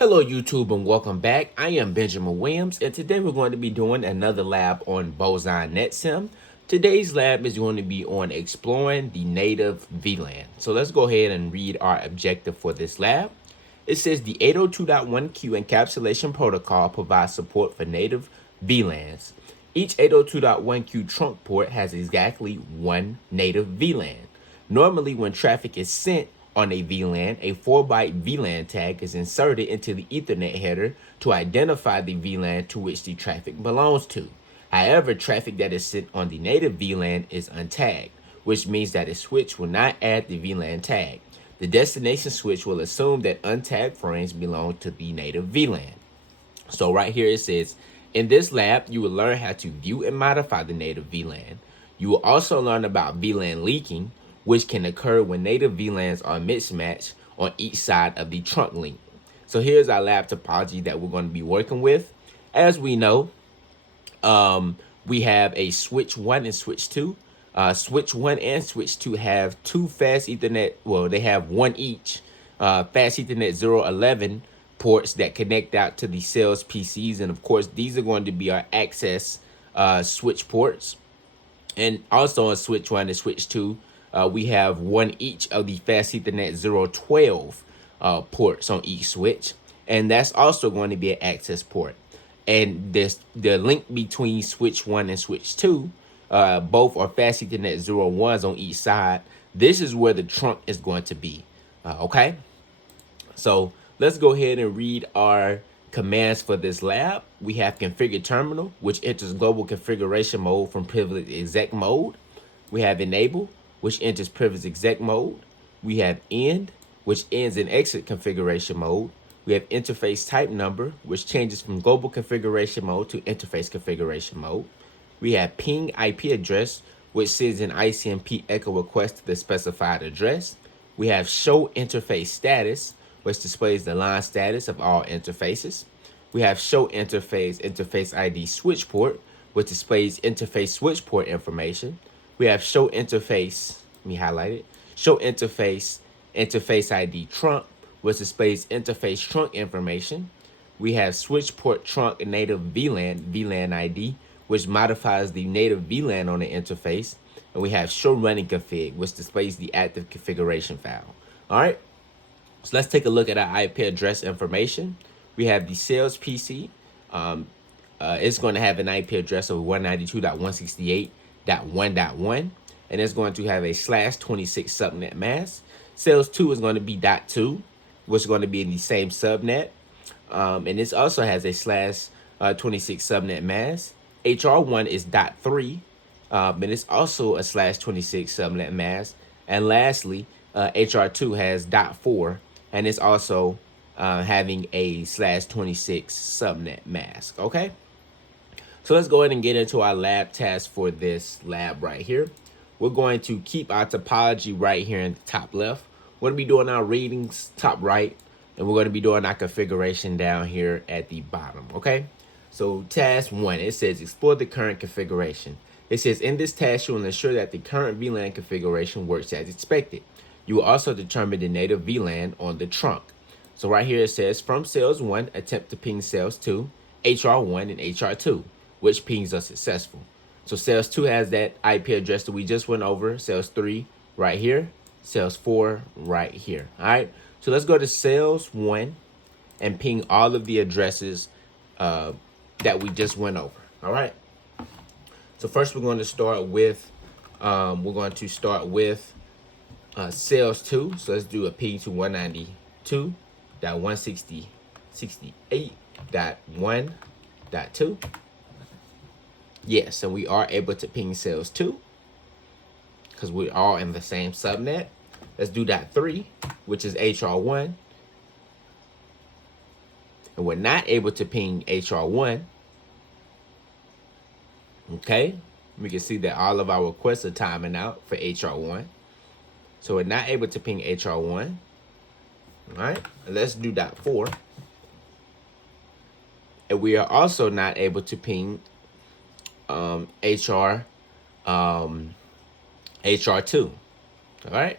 Hello YouTube and welcome back. I am Benjamin Williams and today we're going to be doing another lab on Boson NetSim. Today's lab is going to be on exploring the native VLAN. So let's go ahead and read our objective for this lab. It says the 802.1q encapsulation protocol provides support for native VLANs. Each 802.1q trunk port has exactly one native VLAN. Normally when traffic is sent on a VLAN, a 4-byte VLAN tag is inserted into the Ethernet header to identify the VLAN to which the traffic belongs to. However, traffic that is sent on the native VLAN is untagged, which means that a switch will not add the VLAN tag. The destination switch will assume that untagged frames belong to the native VLAN. So right here it says, in this lab, you will learn how to view and modify the native VLAN. You will also learn about VLAN leaking, which can occur when native VLANs are mismatched on each side of the trunk link. So here's our lab topology that we're going to be working with. As we know, we have a switch 1 and switch 2. Switch 1 and switch 2 have two fast Ethernet, well, they have one each, fast Ethernet 011 ports that connect out to the sales PCs. And of course, these are going to be our access switch ports. And also on switch 1 and switch 2, we have one each of the fast Ethernet 012 ports on each switch. And that's also going to be an access port. And the link between switch 1 and switch 2, both are fast Ethernet 01s on each side. This is where the trunk is going to be. Okay? So let's go ahead and read our commands for this lab. We have configure terminal, which enters global configuration mode from privileged exec mode. We have enable, which enters privileged exec mode. We have end, which ends in exit configuration mode. We have interface type number, which changes from global configuration mode to interface configuration mode. We have ping IP address, which sends an ICMP echo request to the specified address. We have show interface status, which displays the line status of all interfaces. We have show interface ID switch port, which displays interface switch port information. We have show interface, let me highlight it, show interface ID trunk, which displays interface trunk information. We have switch port trunk native VLAN ID, which modifies the native VLAN on the interface. And we have show running config, which displays the active configuration file. All right, so let's take a look at our IP address information. We have the sales PC. It's going to have an IP address of 192.168.1.1, and it's going to have a /26 subnet mask. Sales 2 is going to be .2, which is going to be in the same subnet. And this also has a /26 subnet mask. HR1 is .3, and it's also a /26 subnet mask. And lastly, HR2 has .4, and it's also having a /26 subnet mask. Okay, so let's go ahead and get into our lab task for this lab right here. We're going to keep our topology right here in the top left. We're going to be doing our readings top right, and we're going to be doing our configuration down here at the bottom. Okay, so task 1, it says explore the current configuration. It says in this task, you will ensure that the current VLAN configuration works as expected. You will also determine the native VLAN on the trunk. So right here it says from sales 1, attempt to ping sales 2, HR1 and HR2, which pings are successful. So sales 2 has that IP address that we just went over, sales 3 right here, sales 4 right here. All right, so let's go to sales 1 and ping all of the addresses that we just went over. All right, so first we're going to start with sales 2. So let's do a ping to 192.168.1.2. Yes, and we are able to ping sales 2 because we're all in the same subnet. Let's do .3, which is HR1. And we're not able to ping HR1. Okay, we can see that all of our requests are timing out for HR1. So we're not able to ping HR1. All right, let's do .4. And we are also not able to ping HR2. All right.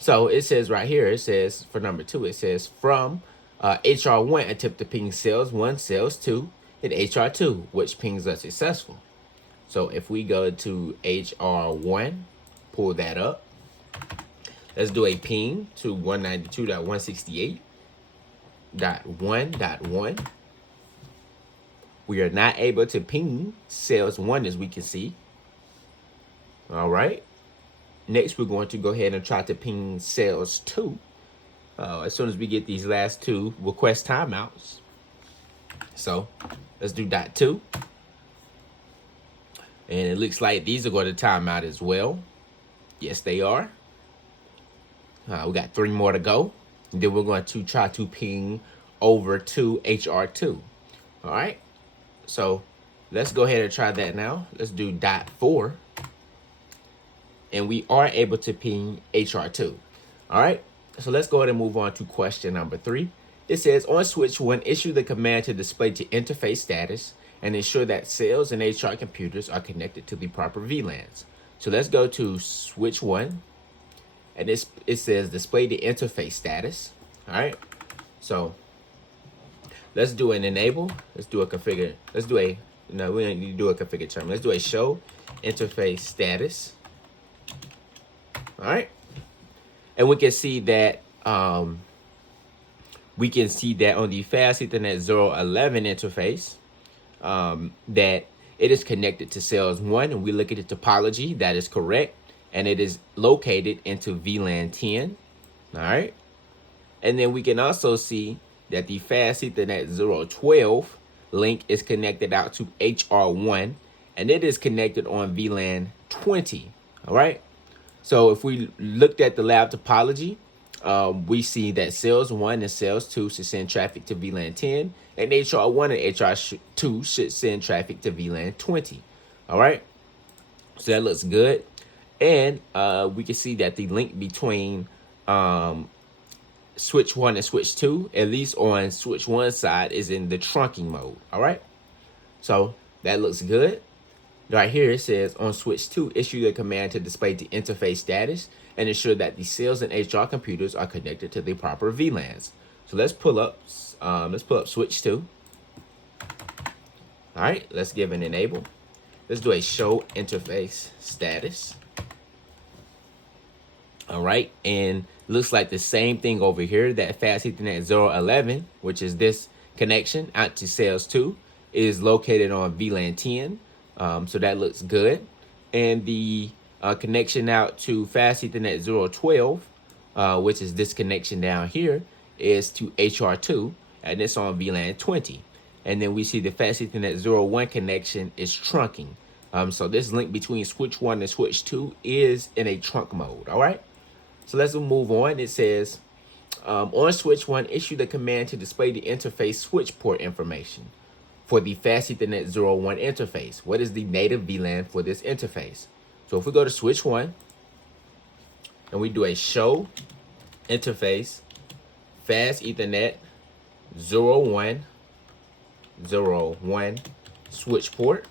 So it says right here, it says for number 2, it says from HR1 attempt to ping sales 1, sales 2, and HR2, which pings are successful. So if we go to HR1, pull that up. Let's do a ping to 192.168.1.1. We are not able to ping sales 1 as we can see. All right. Next, we're going to go ahead and try to ping sales 2. As soon as we get these last 2 request timeouts. So let's do dot 2. And it looks like these are going to time out as well. Yes, they are. We got 3 more to go. And then we're going to try to ping over to HR2. All right. So let's go ahead and try that now. Let's do dot 4. And we are able to ping HR2. All right. So let's go ahead and move on to question number 3. It says on switch 1, issue the command to display the interface status and ensure that sales and HR computers are connected to the proper VLANs. So let's go to switch 1. And it says display the interface status. All right. So let's do an enable. Let's do a configure. Let's do a, no, we don't need to do a configure term. Let's do a show interface status. All right. And we can see that on the Fast Ethernet 011 interface that it is connected to sales 1, and we look at the topology. That is correct. And it is located into VLAN 10. All right. And then we can also see that the Fast Ethernet 012 link is connected out to HR1, and it is connected on VLAN 20. All right. So if we looked at the lab topology, we see that sales 1 and sales 2 should send traffic to VLAN 10, and HR1 and HR2 should send traffic to VLAN 20. All right. So that looks good. And we can see that the link between switch 1 and switch 2, at least on switch 1 side, is in the trunking mode. All right. So that looks good. Right here, it says on switch 2, issue the command to display the interface status and ensure that the sales and HR computers are connected to the proper VLANs. So let's pull up switch 2. All right. Let's give an enable. Let's do a show interface status. All right, and looks like the same thing over here. That Fast Ethernet 011, which is this connection out to sales 2, is located on VLAN 10. So that looks good. And the connection out to Fast Ethernet 012, which is this connection down here, is to HR2, and it's on VLAN 20. And then we see the Fast Ethernet 01 connection is trunking. So this link between switch 1 and switch 2 is in a trunk mode. All right. So let's move on. It says on switch 1, issue the command to display the interface switch port information for the Fast Ethernet 01 interface. What is the native VLAN for this interface? So if we go to switch 1 and we do a show interface Fast Ethernet 01 switch port,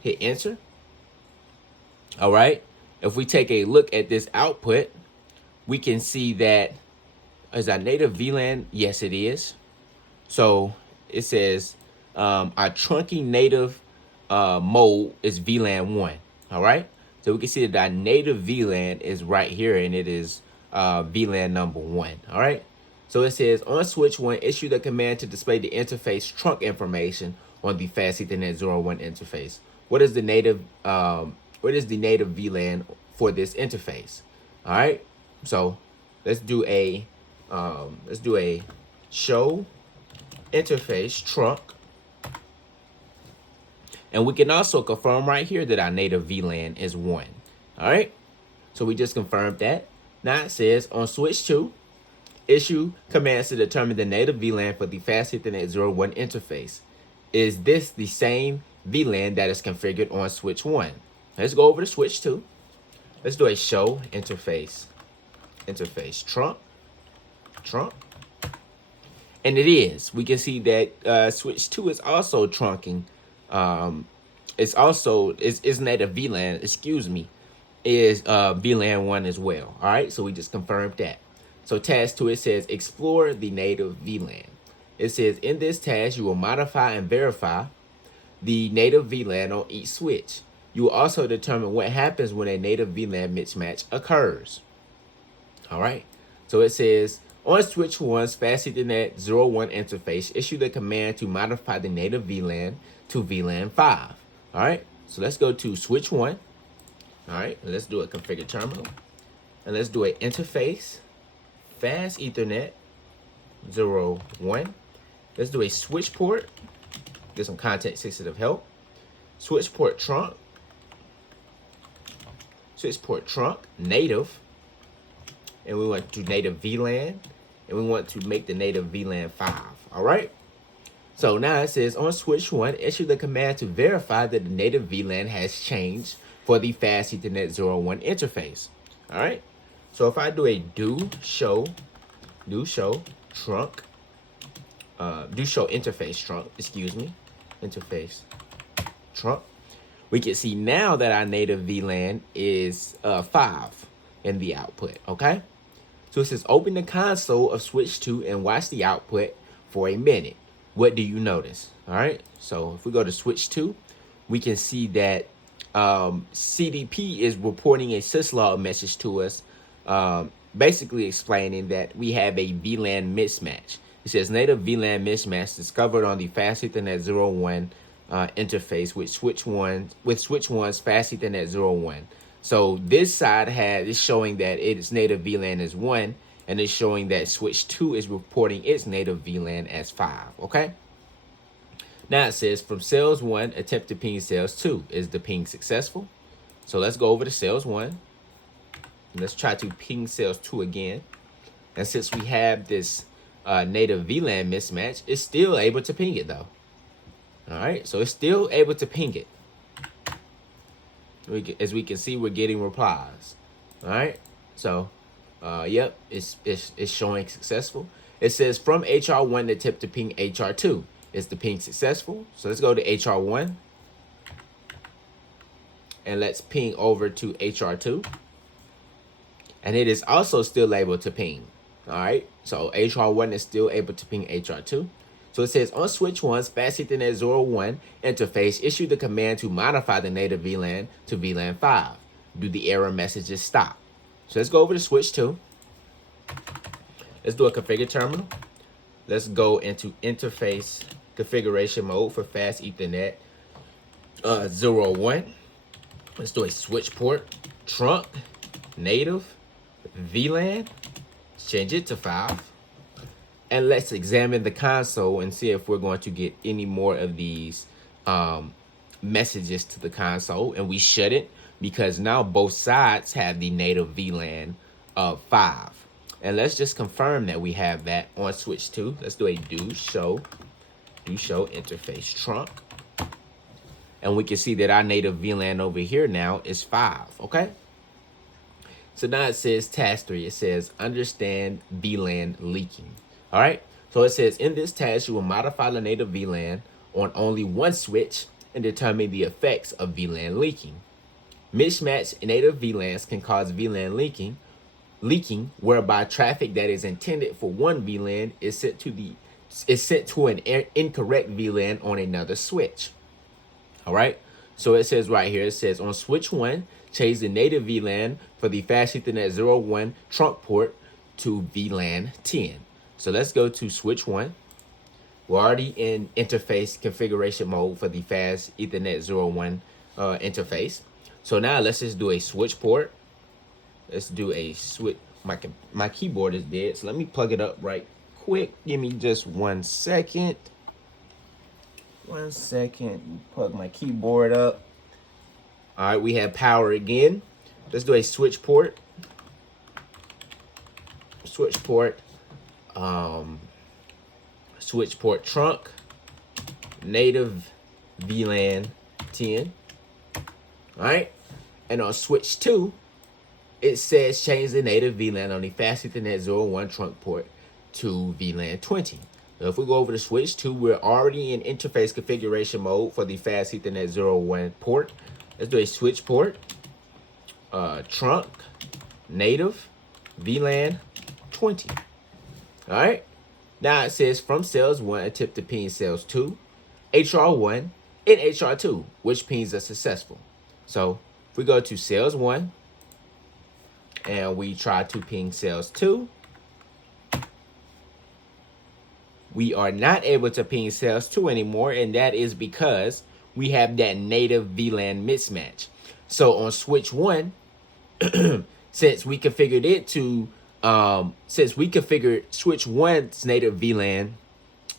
hit enter. All right. If we take a look at this output, we can see that is our native VLAN. Yes, it is. So it says our trunking native mode is VLAN 1. All right. So we can see that our native VLAN is right here, and it is VLAN number 1. All right. So it says on switch 1, issue the command to display the interface trunk information on the Fast Ethernet 01 interface. What is the native VLAN for this interface? All right. So let's do a show interface trunk, and we can also confirm right here that our native VLAN is 1. All right. So we just confirmed that. Now it says on switch 2, issue commands to determine the native VLAN for the Fast Ethernet 01 interface. Is this the same VLAN that is configured on switch 1? Let's go over to switch 2. Let's do a show interface trunk. And it is. We can see that switch 2 is also trunking. It's native VLAN, excuse me. is VLAN 1 as well. All right, so we just confirmed that. So task 2, it says explore the native VLAN. It says in this task, you will modify and verify the native VLAN on each switch. You will also determine what happens when a native VLAN mismatch occurs. All right, so it says on switch 1's Fast Ethernet 01 interface, issue the command to modify the native VLAN to VLAN 5. All right, so let's go to switch 1. All right, let's do a configure terminal. And let's do an interface, Fast Ethernet 01. Let's do a switch port, get some context sensitive help. Switch port trunk, native. And we want to native VLAN. And we want to make the native VLAN 5. All right. So now it says on switch 1, issue the command to verify that the native VLAN has changed for the Fast Ethernet 01 interface. All right. So if I do a do show interface trunk, we can see now that our native VLAN is 5 in the output. Okay. So it says open the console of switch 2 and watch the output for a minute. What do you notice? All right. So if we go to switch 2, we can see that CDP is reporting a syslog message to us, basically explaining that we have a VLAN mismatch. It says native VLAN mismatch discovered on the Fast Ethernet 01 interface with switch 1's Fast Ethernet 01. So this side is showing that its native VLAN is 1, and it's showing that switch 2 is reporting its native VLAN as 5. Okay. Now it says from sales 1, attempt to ping sales 2. Is the ping successful? So let's go over to sales 1. Let's try to ping sales 2 again. And since we have this native VLAN mismatch, it's still able to ping it though. All right, so it's still able to ping it. As we can see, we're getting replies. All right, so yep, it's showing successful. It says from HR1 attempt to ping HR2. Is the ping successful? So let's go to HR1 and let's ping over to HR2. And it is also still able to ping. All right, so HR1 is still able to ping HR2. So it says on switch 1's Fast Ethernet 01 interface, issue the command to modify the native VLAN to VLAN 5. Do the error messages stop? So let's go over to switch 2. Let's do a configure terminal. Let's go into interface configuration mode for Fast Ethernet 01. Let's do a switch port trunk native VLAN. Change it to 5. And let's examine the console and see if we're going to get any more of these messages to the console. And we shouldn't, because now both sides have the native VLAN of 5. And let's just confirm that we have that on switch 2. Let's do a do show interface trunk. And we can see that our native VLAN over here now is 5. Okay. So now it says task 3. It says understand VLAN leaking. All right. So it says in this task, you will modify the native VLAN on only one switch and determine the effects of VLAN leaking. Mismatched native VLANs can cause VLAN leaking, whereby traffic that is intended for one VLAN is sent to an incorrect VLAN on another switch. All right. So it says right here, it says on switch 1, change the native VLAN for the Fast Ethernet 01 trunk port to VLAN 10. So let's go to switch 1. We're already in interface configuration mode for the Fast Ethernet 01 interface. So now let's just do a switch port. Let's do a switch. My keyboard is dead, so let me plug it up right quick. Give me just 1 second. 1 second. Plug my keyboard up. All right, we have power again. Let's do a switch port. Switch port trunk native VLAN 10. All right, and on switch 2, it says change the native VLAN on the Fast Ethernet 01 trunk port to VLAN 20. So if we go over to switch 2, we're already in interface configuration mode for the Fast Ethernet 01 port. Let's do a switch port trunk native VLAN 20. All right. Now it says from cells 1 attempt to ping cells 2, HR1, and HR2, which pings are successful. So if we go to cells 1 and we try to ping cells 2, we are not able to ping cells 2 anymore, and that is because we have that native VLAN mismatch. So on switch 1, since we configured it to switch 1's native VLAN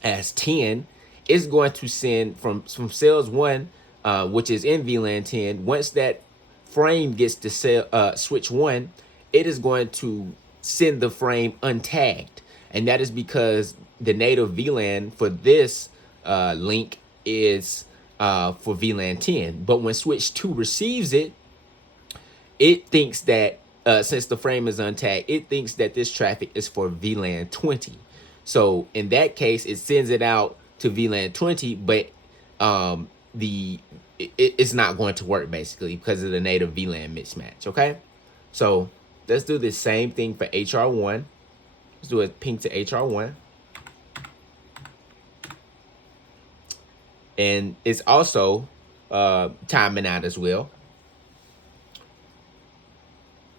as 10, it's going to send from cells 1, which is in VLAN 10. Once that frame gets to switch 1, it is going to send the frame untagged, and that is because the native VLAN for this link is for VLAN 10. But when switch 2 receives it, it thinks that since the frame is untagged, it thinks that this traffic is for VLAN 20. So in that case, it sends it out to VLAN 20, but it's not going to work basically because of the native VLAN mismatch. Okay, so let's do the same thing for HR1. Let's do a ping to HR1. And it's also timing out as well.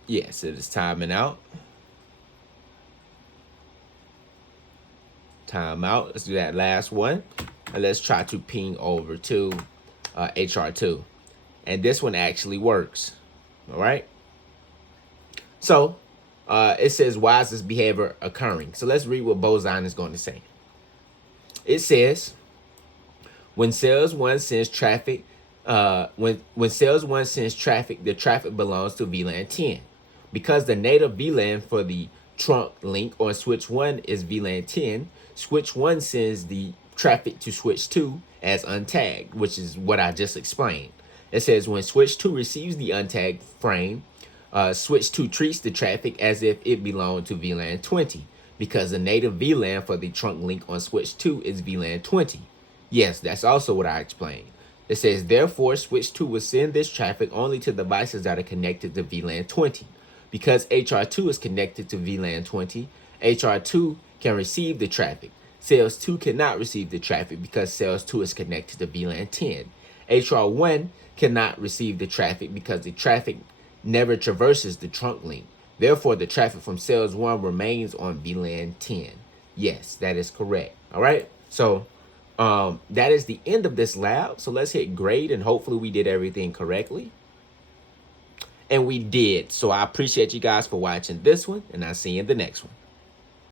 Yes, it is timing out. Time out. Let's do that last one. And let's try to ping over to HR2. And this one actually works. All right. So it says, why is this behavior occurring? So let's read what Boson is going to say. It says, when cells 1 sends traffic, when cells 1 sends traffic, the traffic belongs to VLAN 10. Because the native VLAN for the trunk link on switch 1 is VLAN 10, switch 1 sends the traffic to switch 2 as untagged, which is what I just explained. It says when switch 2 receives the untagged frame, switch 2 treats the traffic as if it belonged to VLAN 20, because the native VLAN for the trunk link on switch 2 is VLAN 20. Yes, that's also what I explained. It says, therefore, switch 2 will send this traffic only to devices that are connected to VLAN 20. Because HR2 is connected to VLAN 20, HR2 can receive the traffic. Cells 2 cannot receive the traffic because cells 2 is connected to VLAN 10. HR1 cannot receive the traffic because the traffic never traverses the trunk link. Therefore, the traffic from cells 1 remains on VLAN 10. Yes, that is correct. All right. So that is the end of this lab. So let's hit grade, and hopefully we did everything correctly. And we did. So I appreciate you guys for watching this one, and I'll see you in the next one.